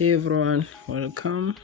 Hey everyone, welcome.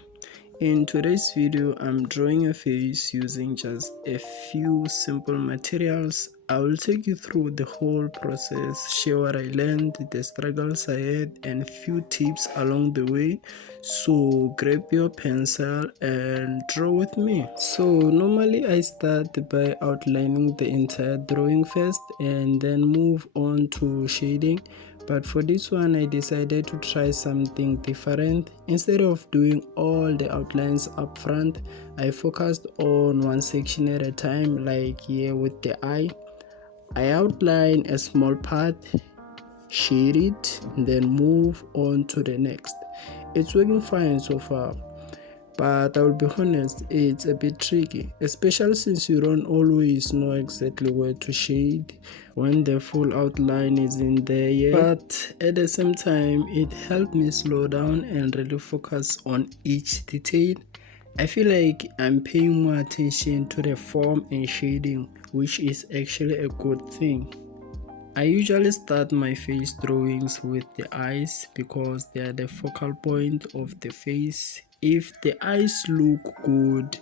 In today's video, I'm drawing a face using just a few simple materials. I will take you through the whole process, share what I learned, the struggles I had, and a few tips along the way. So grab your pencil and draw with me. So normally I start by outlining the entire drawing first and then move on to shading. But for this one, I decided to try something different. Instead of doing all the outlines up front, I focused on one section at a time, like here with the eye. I outline a small part, shade it, and then move on to the next. It's working fine so far, but I will be honest, it's a bit tricky, especially since you don't always know exactly where to shade when the full outline isn't there yet. But at the same time, it helped me slow down and really focus on each detail. I feel like I'm paying more attention to the form and shading, which is actually a good thing. I usually start my face drawings with the eyes because they are the focal point of the face. If the eyes look good,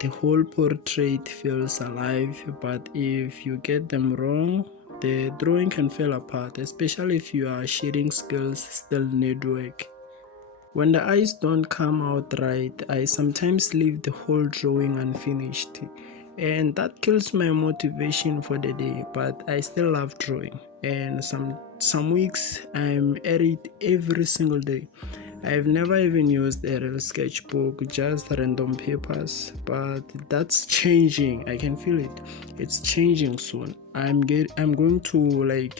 the whole portrait feels alive, but if you get them wrong, the drawing can fall apart, especially if your shading skills still need work. When the eyes don't come out right, I sometimes leave the whole drawing unfinished, and that kills my motivation for the day. But I still love drawing, and some weeks I'm at it every single day. I've never even used a real sketchbook, just random papers, but that's changing. I can feel it. It's changing soon. I'm going to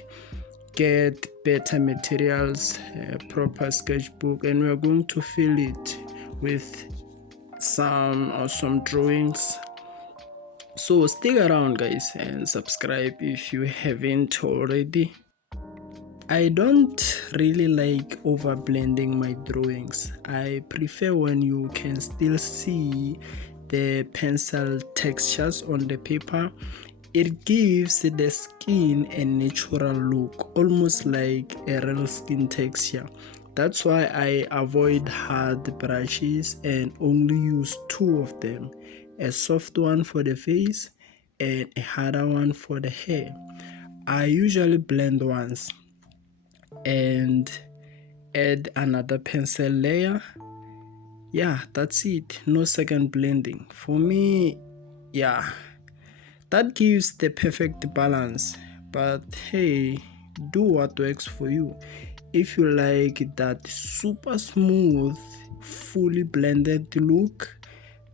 get better materials, a proper sketchbook, and we're going to fill it with some awesome drawings. So stick around guys and subscribe if you haven't already. I don't really like over blending my drawings. I prefer when you can still see the pencil textures on the paper. It gives the skin a natural look, almost like a real skin texture. That's why I avoid hard brushes and only use two of them, a soft one for the face and a harder one for the hair. I usually blend once and add another pencil layer. Yeah, that's it. No second blending. For me, yeah, that gives the perfect balance. But hey, do what works for you. If you like that super smooth, fully blended look,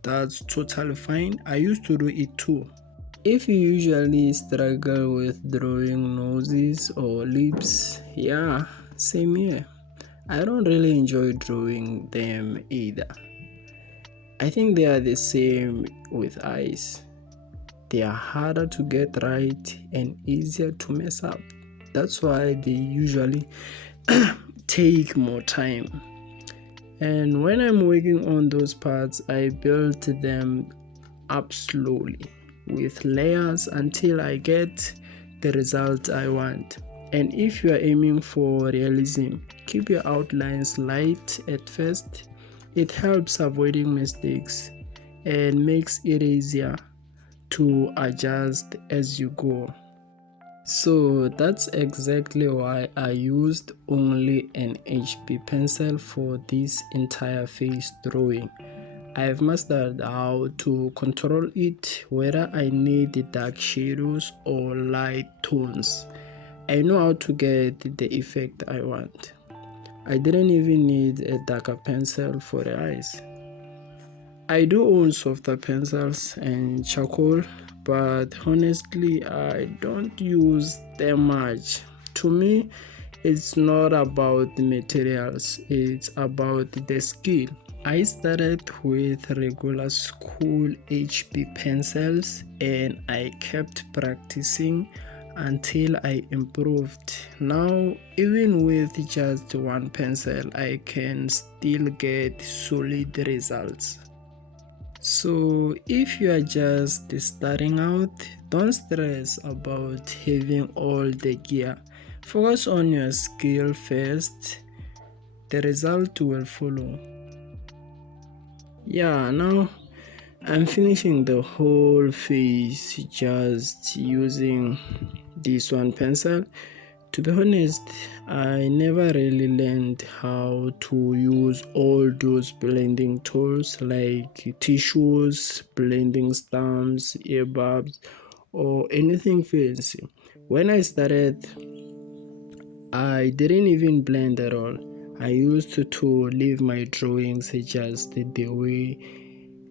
that's totally fine. I used to do it too. If you usually struggle with drawing noses or lips, yeah, same here. I don't really enjoy drawing them either. I think they are the same with eyes. They are harder to get right and easier to mess up. That's why they usually take more time. And when I'm working on those parts, I build them up slowly with layers until I get the result I want. And if you are aiming for realism, keep your outlines light at first. It helps avoiding mistakes and makes it easier to adjust as you go. So that's exactly why I used only an HB pencil for this entire face drawing. I've mastered how to control it, whether I need dark shadows or light tones. I know how to get the effect I want. I didn't even need a darker pencil for the eyes. I do own softer pencils and charcoal, but honestly I don't use them much. To me, it's not about the materials, it's about the skill. I started with regular school HB pencils and I kept practicing until I improved. Now, even with just one pencil, I can still get solid results. So if you are just starting out, don't stress about having all the gear. Focus on your skill first. the result will follow. Yeah, now I'm finishing the whole face just using this one pencil. To be honest, I never really learned how to use all those blending tools like tissues, blending stamps, earbubs, or anything fancy. When I started, I didn't even blend at all. I used to leave my drawings just the way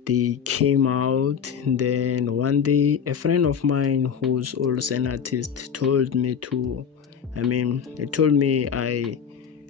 they came out. And then one day, a friend of mine who's also an artist told me he told me I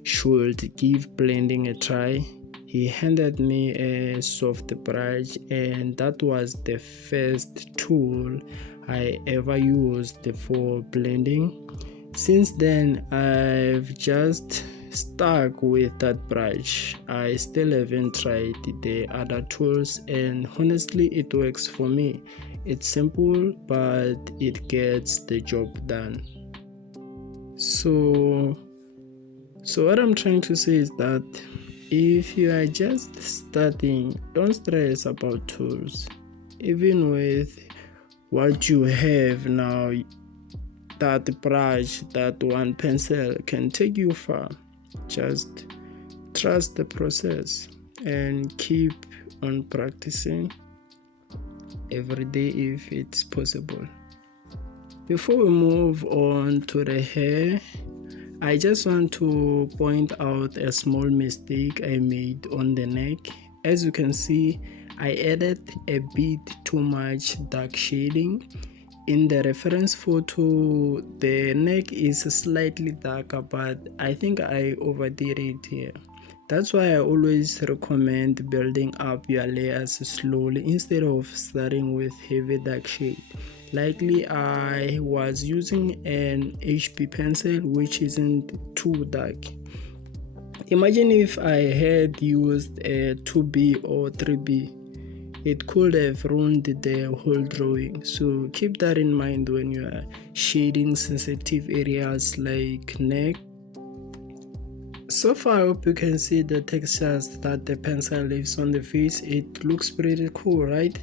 should give blending a try. He handed me a soft brush, and that was the first tool I ever used for blending. Since then, I've just stuck with that brush. I still haven't tried the other tools, and honestly, it works for me. It's simple, but it gets the job done. So what I'm trying to say is that if you are just starting, don't stress about tools. Even with what you have now, that brush, that one pencil can take you far. Just trust the process and keep on practicing every day if it's possible. Before we move on to the hair, I just want to point out a small mistake I made on the neck. As you can see, I added a bit too much dark shading. In the reference photo, the neck is slightly darker, but I think I overdid it here. That's why I always recommend building up your layers slowly instead of starting with heavy dark shade. Likely I was using an HB pencil which isn't too dark. Imagine if I had used a 2B or 3B. It could have ruined the whole drawing. So keep that in mind when you are shading sensitive areas like neck. So far, I hope you can see the textures that the pencil leaves on the face. It looks pretty cool, right?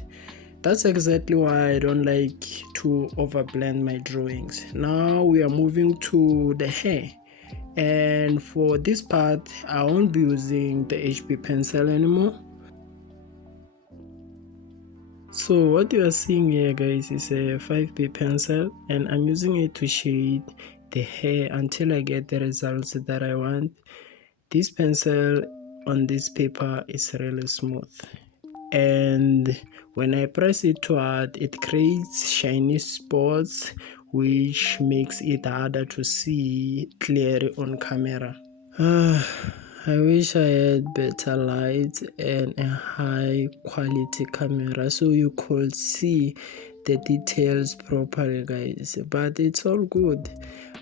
That's exactly why I don't like to overblend my drawings. Now we are moving to the hair. And for this part, I won't be using the HB pencil anymore. So what you are seeing here, guys, is a 5B pencil, and I'm using it to shade the hair until I get the results that I want. This pencil on this paper is really smooth, and when I press it to hard, it creates shiny spots which makes it harder to see clearly on camera. I wish I had better light and a high quality camera so you could see the details properly, guys, but it's all good.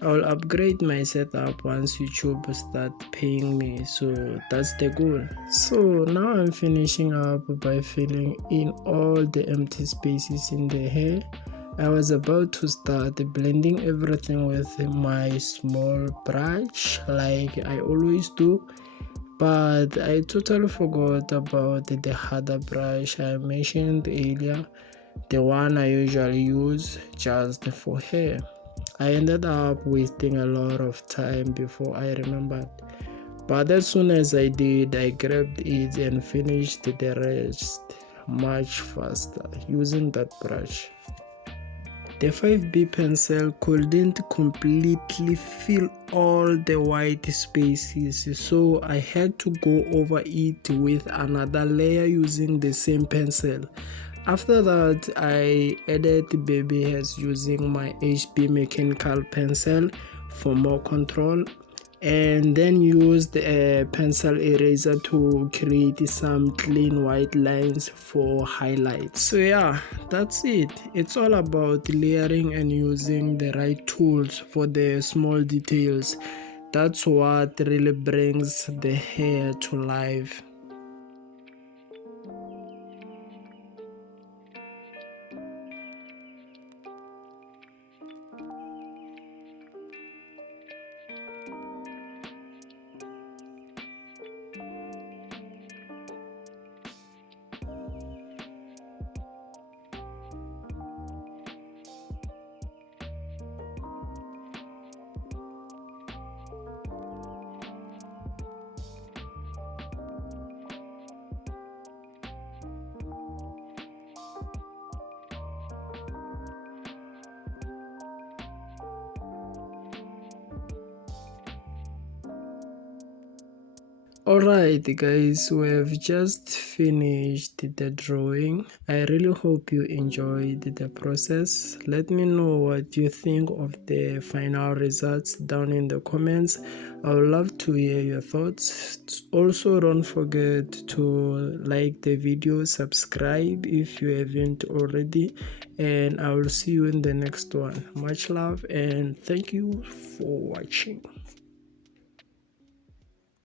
I'll upgrade my setup once YouTube start paying me, so that's the goal. So now I'm finishing up by filling in all the empty spaces in the hair. I was about to start blending everything with my small brush like I always do, but I totally forgot about the harder brush I mentioned earlier, the one I usually use just for hair. I ended up wasting a lot of time before I remembered, but as soon as I did, I grabbed it and finished the rest much faster using that brush. The 5B pencil couldn't completely fill all the white spaces, so I had to go over it with another layer using the same pencil. After that, I added baby hairs using my HB mechanical pencil for more control, and then used a pencil eraser to create some clean white lines for highlights. So yeah, that's it. It's all about layering and using the right tools for the small details. That's what really brings the hair to life. Alright guys, we have just finished the drawing. I really hope you enjoyed the process. Let me know what you think of the final results down in the comments. I would love to hear your thoughts. Also, don't forget to like the video, subscribe if you haven't already, and I will see you in the next one. Much love and thank you for watching.